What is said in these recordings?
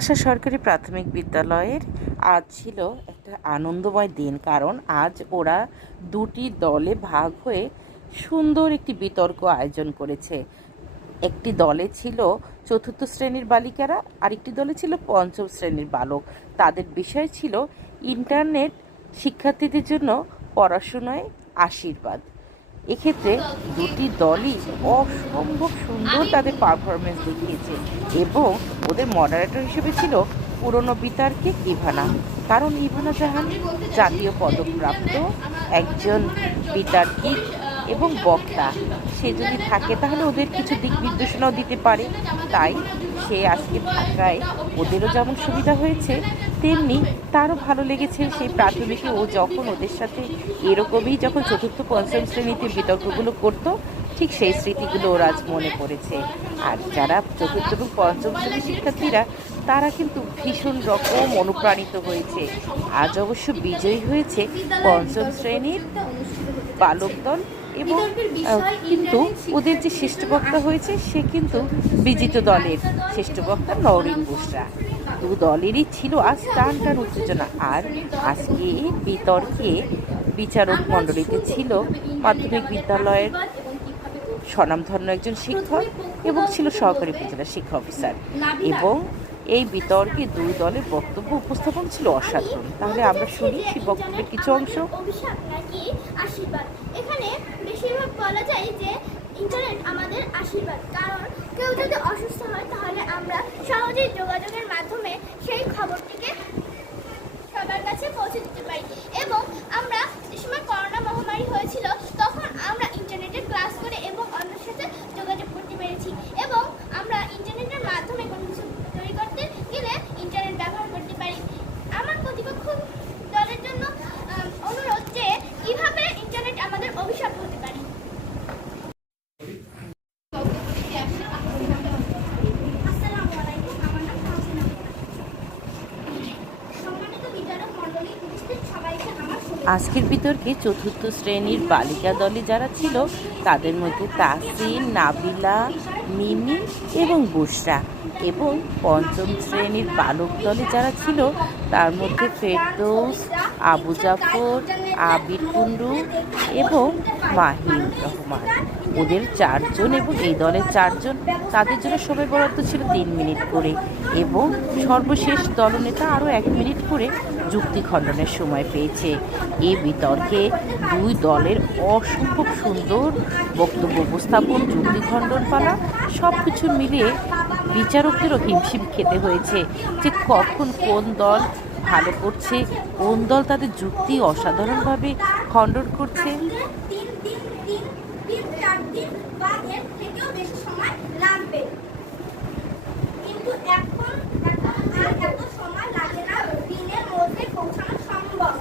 আশা সরকারি প্রাথমিক বিদ্যালয়ের আজ ছিল একটা আনন্দময় দিন, কারণ আজ ওরা দুটি দলে ভাগ হয়ে সুন্দর একটি বিতর্ক আয়োজন করেছে। একটি দলে ছিল চতুর্থ শ্রেণীর বালিকারা, আরেকটি দলে ছিল পঞ্চম শ্রেণীর বালক। তাদের বিষয় ছিল ইন্টারনেট শিক্ষার্থীদের জন্য পড়াশোনায় আশীর্বাদ। এক্ষেত্রে দুটি দলই অসম্ভব সুন্দর তাদের পারফরমেন্স দেখিয়েছে এবং ওদের মডারেটর হিসেবে ছিল পুরনো বিতার্কিক ইভানা। কারণ ইভানা জাহান জাতীয় পদকপ্রাপ্ত একজন বিতার্কিক এবং বক্তা। সে যদি থাকে তাহলে ওদের কিছু দিক নির্দেশনাও দিতে পারে। তাই সে আজকে থাকায় ওদেরও যেমন সুবিধা হয়েছে, তেমনি তারও ভালো লেগেছে। সেই প্রাথমিকে ও যখন ওদের সাথে এরকমই যখন চতুর্থ পঞ্চম শ্রেণীতে বিতর্কগুলো করতো, ঠিক সেই স্মৃতিগুলো ওর আজ মনে পড়েছে। আর যারা চতুর্থ এবং পঞ্চম শ্রেণীর শিক্ষার্থীরা, তারা কিন্তু ভীষণ রকম অনুপ্রাণিত হয়েছে। আজ অবশ্য বিজয়ী হয়েছে পঞ্চম শ্রেণীর বালক দল, এবং কিন্তু ওদের যে শ্রেষ্ঠ বক্তা হয়েছে সে কিন্তু বিজিত দলের শ্রেষ্ঠ বক্তা নওরিন বুশরা। দু দলেরই ছিল আজ টান টান উত্তেজনা। আর আজকে বিতর্কে বিচারক মণ্ডলীতে ছিল মাধ্যমিক বিদ্যালয়ের স্বনামধন্য একজন শিক্ষক এবং ছিল সহকারী উপজেলা শিক্ষা অফিসার। এবং এই বিতর্কে দুই দলের বক্তব্য উপস্থাপন ছিল অসাধারণ। তাহলে আমরা শুনি সেই বক্তব্যের কিছু অংশ। এখানে বেশিরভাগ বলা যায় যে ইন্টারনেট আমাদের আশীর্বাদ, কারণ কেউ যদি অসুস্থ হয় তাহলে আমরা সহজেই যোগাযোগের মাধ্যমে সেই খবরটিকে সবার কাছে পৌঁছে দিতে পারি। এবং আমরা যে সময় করোনা মহামারী হয়েছিল তখন আমরা ইন্টারনেটে ক্লাস করে এবং অন্যের সাথে যোগাযোগ করতে পেরেছি। এবং আমরা ইন্টারনেটের মাধ্যমে কোনো কিছু তৈরি করতে গেলে ইন্টারনেট ব্যবহার করতে পারি। আমার কর্তৃপক্ষ দলের জন্য অনুরোধ যে কিভাবে ইন্টারনেট আমাদের অভিশাপ হতে পারে। আজকের বিতর্কে চতুর্থ শ্রেণীর বালিকা দলে যারা ছিল তাদের মধ্যে তাসিন, নাবিলা, মিমি এবং বুশরা। এবং পঞ্চম শ্রেণীর বালক দলে যারা ছিল তার মধ্যে ফেরদৌস, আবু জাফর, আবির কুন্ডু এবং মাহিম রহমান। ওদের চারজন এবং এই দলের চারজন, তাদের জন্য সময় বরাদ্দ ছিল 3 মিনিট করে, এবং সর্বশেষ দলনেতা আরও 1 মিনিট করে যুক্তি খণ্ডনের সময় পেয়েছে। এই বিতর্কে দুই দলের অসম্ভব সুন্দর বক্তব্য উপস্থাপন, যুক্তি খণ্ডন পালা সব কিছু মিলিয়ে বিচারকদেরও হিমশিম খেতে হয়েছে যে কখন কোন দল ভালো করছে, কোন দল তাদের যুক্তি অসাধারণভাবে খণ্ডন করছে। কিন্তু এখন এত সময় লাগে না, দিনের মধ্যে পৌঁছানো সম্ভব।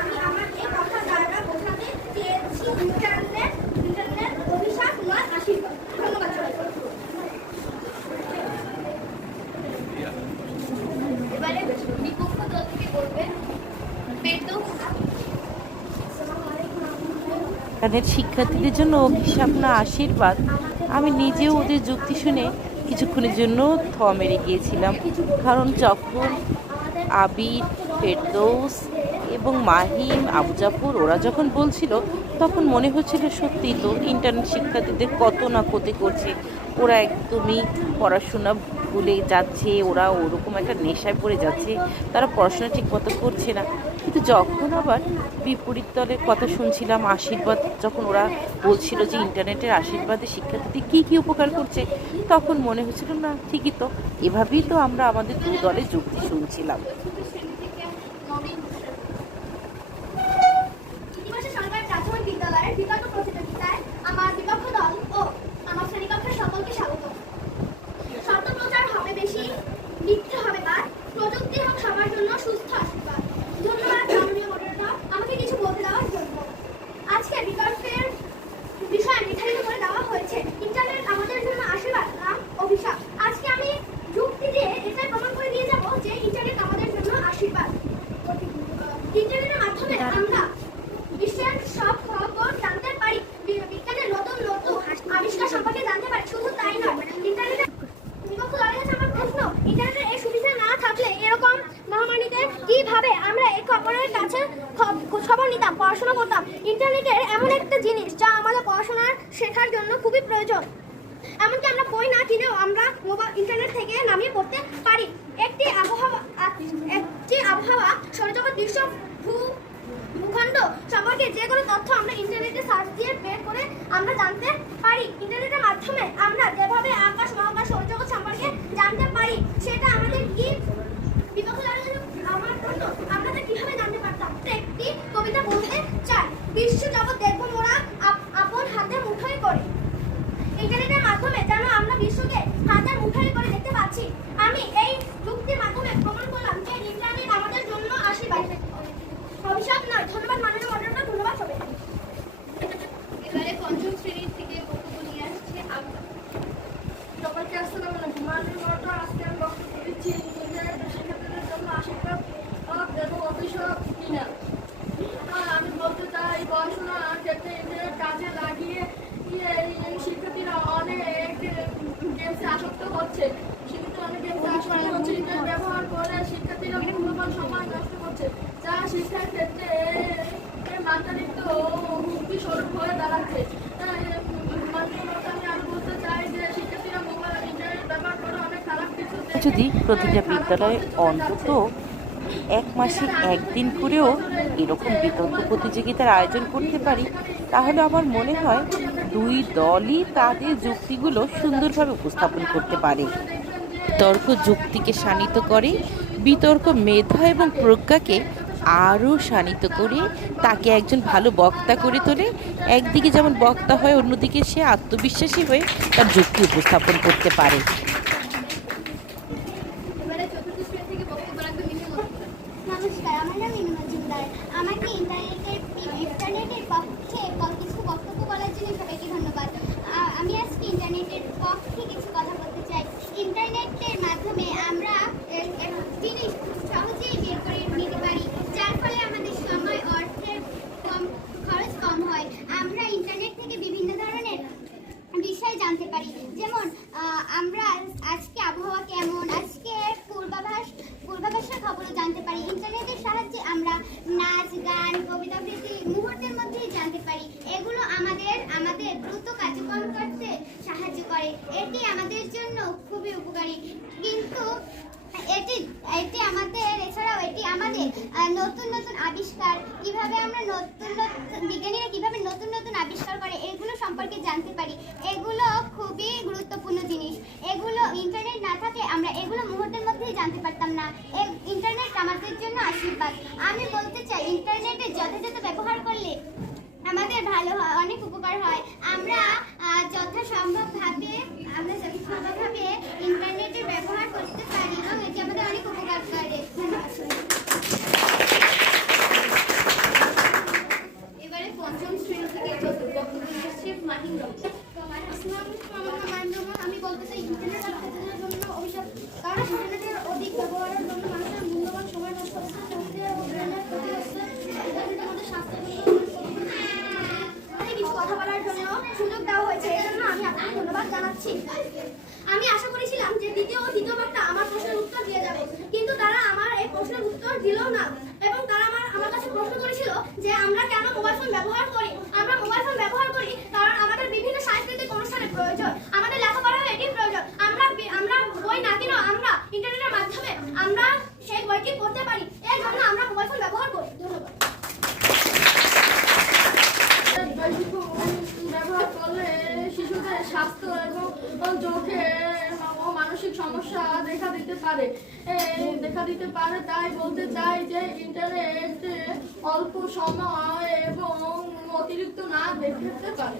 আমি আমার এই কথা দ্বারা বোঝাতে চেয়েছি ইন্টারনেট অভিশাপ নয়, আশীর্বাদ। ধন্যবাদ সবাইকে। এবারে বিপক্ষ দল থেকে বলবেন তাদের শিক্ষার্থীদের জন্য অভিশাপ না আশীর্বাদ। আমি নিজেও ওদের যুক্তি শুনে কিছুক্ষণের জন্য থ মেরে গিয়েছিলাম, কারণ যখন আবির, ফেরদৌস এবং মাহিম, আবু জাফর ওরা যখন বলছিল তখন মনে হচ্ছিল সত্যিই তো ইন্টারনেট শিক্ষার্থীদের কত না ক্ষতি করছে। ওরা একদমই পড়াশোনা ভুলে যাচ্ছে, ওরা ওরকম একটা নেশায় পড়ে যাচ্ছে, তারা পড়াশোনা ঠিক মতো করছে না। কিন্তু যখন আবার বিপরীত দলের কথা শুনছিলাম, আশীর্বাদ যখন ওরা বলছিল যে ইন্টারনেটের আশীর্বাদে শিক্ষার্থীদের কী কী উপকার করছে, তখন মনে হচ্ছিল না ঠিকই তো, এভাবেই তো আমরা আমাদের দু দলের যুক্তি শুনছিলাম। আমার বিপক্ষ দল ও আমার শ্রেণীকক্ষের সকলকে স্বাগত। শব্দ প্রচার হবে বেশি, লিখতে হবে বার, প্রযুক্তি হোক সবার জন্য সুস্থ আশীর্বাদ। ধন্যবাদ মাননীয় মডারেটর আমাকে কিছু বলতে দেওয়ার জন্য। আজকে বিতর্কের বিষয় নির্ধারিত করে দেওয়া হয়েছে ইন্টারনেট আমাদের জন্য আশীর্বাদ না অভিশাপ। আজকে আমি যুক্তি দিয়ে এটাই প্রমাণ করে দিয়ে যাব যে ইন্টারনেট আমাদের জন্য আশীর্বাদ। ইন্টারনেটের এমন একটা জিনিস যা আমাদের পড়াশোনা শেখার জন্য খুবই প্রয়োজন। এমনকি আমরা বই না কিনেও আমরা ইন্টারনেট থেকে নামিয়ে পড়তে পারি। একটি আবহাওয়া সৌরজগৎ দৃশ্য ভূখণ্ড সম্পর্কে যে কোনো তথ্য আমরা ইন্টারনেটে সার্চ দিয়ে বের করে আমরা জানতে পারি। ইন্টারনেটের মাধ্যমে আমরা যেভাবে আকাশ মহাকাশ সৌরজগৎ সম্পর্কে জানতে পারি সেটা আমাদের কি আমার জন্য আপনাদের কিভাবে জানতে পারতাম। একটি কবিতা বলতে চাই, বিশ্ব জগৎ দেখবো মোরা আপন হাতে মুঠোয় করে। ইন্টারনেটের মাধ্যমে যেন আমরা বিশ্বকে হাতের মুঠোয় করে দেখতে পাচ্ছি। আমি এই যুক্তির মাধ্যমে প্রমাণ করলাম যে ইন্টারনেট আমাদের জন্য আশীর্বাদ, অভিশাপ নয়। ধন্যবাদ মাননীয় মডারেটর, ধন্যবাদ সবাই। এবারে পঞ্চম শ্রেণীর থেকে বক্তব্য নিয়ে আসছে সবাইকে আসসালামু আলাইকুম। মাননীয় মডারেটর, আজকে আমি বক্তব্য দিচ্ছি শিক্ষার্থীদের জন্য আশীর্বাদ এবং অভিশাপ কিনা। আমি বলতে চাই, পড়াশোনার ক্ষেত্রে ইন্টারনেট কাজে লাগিয়ে শিক্ষার্থীরা অনেক গেমসে আসক্ত হচ্ছে। ইন্টারনেট ব্যবহার করে শিক্ষার্থীরা মূল্যবান সময় নষ্ট করছে, যা শিক্ষার ক্ষেত্রে মাত্রাতিরিক্ত হুমকি স্বরূপ হয়ে দাঁড়াচ্ছে। আমি আরো বলতে চাই যে শিক্ষার্থীরা মোবাইল ইন্টারনেট ব্যবহার করে অনেক খারাপ কিছু যদি প্রতিটা বিদ্যালয়ে অন্তত এক মাসে একদিন করেও এরকম বিতর্ক প্রতিযোগিতার আয়োজন করতে পারি, তাহলে আমার মনে হয় দুই দলই তাদের যুক্তিগুলো সুন্দরভাবে উপস্থাপন করতে পারে। তর্ক যুক্তিকে শানিত করে, বিতর্ক মেধা এবং প্রজ্ঞাকে আরও শানিত করে তাকে একজন ভালো বক্তা করে তোলে। একদিকে যেমন বক্তা হয়, অন্যদিকে সে আত্মবিশ্বাসী হয়ে তার যুক্তি উপস্থাপন করতে পারে। এবারে চতুর্থ শ্রেণী থেকে বক্তব্য রাখবে মিনু মজুমদার। নমস্কার, আমার নাম মিনু মজুমদার। আমাকে ইন্টারনেটের পক্ষে কিছু বক্তব্য বলার জন্য সবাইকে ধন্যবাদ। আমি আজকে ইন্টারনেটের পক্ষে কিছু কথা বলতে চাই। ইন্টারনেটের মাধ্যমে আমরা জিনিস সহজেই বের করে নিতে পারি, যার ফলে আমাদের সময় অর্থের খরচ কম হয়। আমরা ইন্টারনেট থেকে বিভিন্ন ধরনের বিষয় জানতে পারি, যেমন আমরা আজকে আবহাওয়া কেমন, আজকে পূর্বাভাসের খবরও জানতে পারি। ইন্টারনেটের সাহায্যে আমরা নাচ, গান, কবিতা আবৃত্তি মুহূর্তের মধ্যেই জানতে পারি। এগুলো আমাদের দ্রুত কার্যক্রম করতে সাহায্য করে। এটি আমাদের জন্য খুবই উপকারী, কিন্তু এটি আমাদের নতুন নতুন আবিষ্কার কিভাবে বিজ্ঞানীরা কিভাবে নতুন নতুন আবিষ্কার করে এগুলো সম্পর্কে জানতে পারি। এগুলো খুবই গুরুত্বপূর্ণ জিনিস। এগুলো ইন্টারনেট না থাকলে আমরা এগুলো মুহূর্তের মধ্যেই জানতে পারতাম না। ইন্টারনেট আমাদের জন্য আশীর্বাদ। আমি বলতে চাই, ইন্টারনেটের যথাযথ ব্যবহার করলে আমাদের ভালো হয়, অনেক উপকার হয়। আমরা যথাসম্ভবভাবে ইন্টারনেটের ব্যবহার করতে পারি এবং এটি আমাদের অনেক উপকার করে। এবারে পঞ্চম শ্রেণী থেকে বক্তব্য নিয়ে আসছে মাহিন রহমান। আমি বলতে চাই, ইন্টারনেট ছাত্রছাত্রীদের জন্য অভিশাপ, কারণ ইন্টারনেটের অধিক ব্যবহারের জন্য মানুষের মূল্যবান সময় নষ্ট হচ্ছে, শরীরে ও ব্রেনের ক্ষতি হচ্ছে। ইন্টারনেট আমাদের স্বাস্থ্যের জন্য অনেক কিছু কথা বলার জন্য সুযোগ দেওয়া হয়েছে, এই জন্য আমি আপনাকে ধন্যবাদ জানাচ্ছি। আমি আশা করেছিলাম যে দ্বিতীয় ও তৃতীয় বক্তা আমার প্রশ্নের উত্তর দিয়ে যাবে, কিন্তু তারা আমার এই প্রশ্নের উত্তর দিল না এবং তারা আমার কাছে প্রশ্ন করেছিল যে আমরা কেন মোবাইল ফোন ব্যবহার করি। আমরা মোবাইল ফোন ব্যবহার করি কারণ আমাদের বিভিন্ন সাংস্কৃতিক অনুষ্ঠানের প্রয়োজন, আমাদের লেখাপড়ার এটি প্রয়োজন। আমরা বই না কিনেও আমরা ইন্টারনেটের মাধ্যমে আমরা সেই বইটি পড়তে পারি, এই জন্য আমরা মোবাইল ফোন ব্যবহার করি। ধন্যবাদ। ব্যবহার করলে শিশুদের স্বাস্থ্য এবং চোখের ও মানসিক সমস্যা দেখা দিতে পারে। তাই বলতে চাই যে ইন্টারনেট অল্প সময় এবং অতিরিক্ত না দেখতে পারে।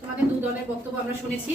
তোমাদের দু দলের বক্তব্য আমরা শুনেছি।